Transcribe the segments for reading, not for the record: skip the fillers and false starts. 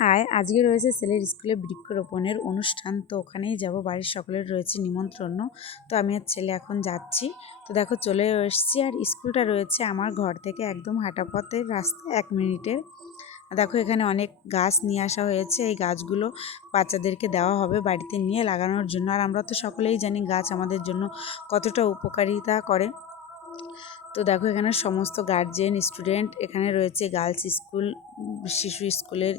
High, আজকে রয়েছে ছেলের স্কুলে বৃক্ষরোপণের অনুষ্ঠান। তো ওখানেই যাব, বাড়ির সকলের রয়েছে নিমন্ত্রণ। তো আমি আর ছেলে এখন যাচ্ছি। তো দেখো চলে এসেছি, আর স্কুলটা রয়েছে আমার ঘর থেকে একদম হাঁটা পথের রাস্তা 1 মিনিটের। দেখো এখানে অনেক গাছ নিয়ে আসা হয়েছে, এই গাছগুলো বাচ্চাদেরকে দেওয়া হবে বাড়িতে নিয়ে লাগানোর জন্য। আর আমরা তো সকলেই জানি গাছ আমাদের জন্য কতটা উপকারিতা করে। তো দেখো এখানে সমস্ত গার্জেন স্টুডেন্ট এখানে রয়েছে, গার্লস স্কুল শিশু স্কুলের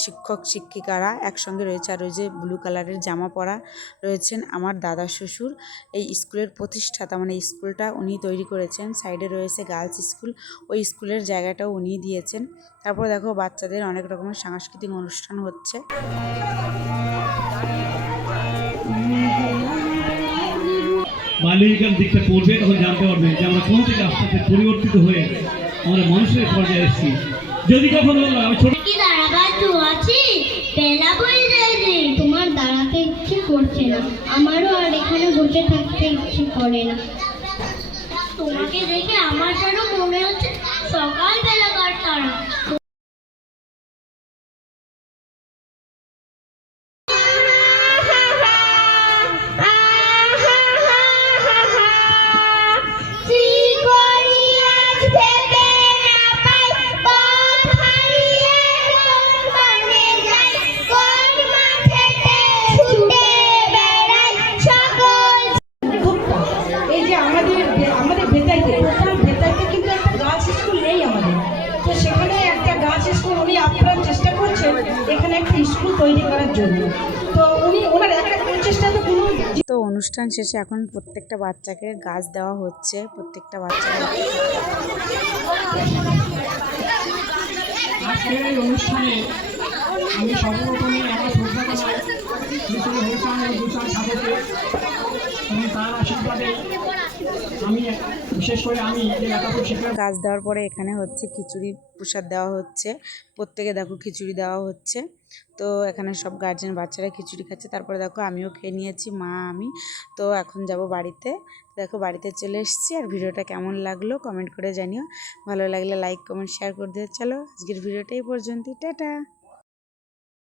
শিক্ষক শিক্ষিকারা একসঙ্গে রয়েছে। আর ওই যে ব্লু কালারের জামা পরা রয়েছেন আমার দাদা শ্বশুর, এই স্কুলের প্রতিষ্ঠাতা, মানে স্কুলটা উনি তৈরি করেছেন। সাইডে রয়েছে গার্লস স্কুল, ওই স্কুলের জায়গাটাও উনি দিয়েছেন। তারপর দেখো বাচ্চাদের অনেক রকমের সাংস্কৃতিক অনুষ্ঠান হচ্ছে। বায়োলজিক্যাল দিকটা পড়বে, তখন জানতে পারবে যে আমরা কোন থেকে আস্তে আস্তে পরিবর্তিত হয়ে আমরা মানুষের পর্যায়ে এসেছি। যদি কখনো আমি ছোট কি দাঁড়াবার তো আছি, বেলা বই যায় যে তোমার দাঁড়াতে ইচ্ছে করছে না, আমারও আর এখানে বসে থাকতে ইচ্ছে করে না। তোমাকে দেখে আমার যেন মনে হচ্ছে সকাল বেলাকার তারা। চেষ্টা করছেন এখানে একটা স্কুল তৈরি করার জন্য। তো উনি ওনার একটা প্রচেষ্টা তো কোনো। তো অনুষ্ঠান শেষে এখন প্রত্যেকটা বাচ্চাকে গাছ দেওয়া হচ্ছে, প্রত্যেকটা বাচ্চাকে। আজকের এই অনুষ্ঠানে আমি সর্বপ্রথমে আমার শ্রদ্ধা জানাই এবং তার আশীর্বাদে আমি বিশেষ করে আমি যে লেখাপড়া শেখার গাছ দেওয়ার পরে এখানে হচ্ছে খিচুড়ি প্রসাদ দেওয়া হচ্ছে, প্রত্যেকে দেখো খিচুড়ি দেওয়া হচ্ছে। তো এখানে সব গার্জেন বাচ্চারা খিচুড়ি খাচ্ছে। তারপরে দেখো আমিও খেয়ে নিয়েছি, মা আমি। তো এখন যাব বাড়িতে। দেখো বাড়িতে চলে এসেছি। আর ভিডিওটা কেমন লাগলো কমেন্ট করে জানিও, ভালো লাগলে লাইক কমেন্ট শেয়ার করে দিয়ে। চলো আজকের ভিডিওটা এই পর্যন্তই, টাটা।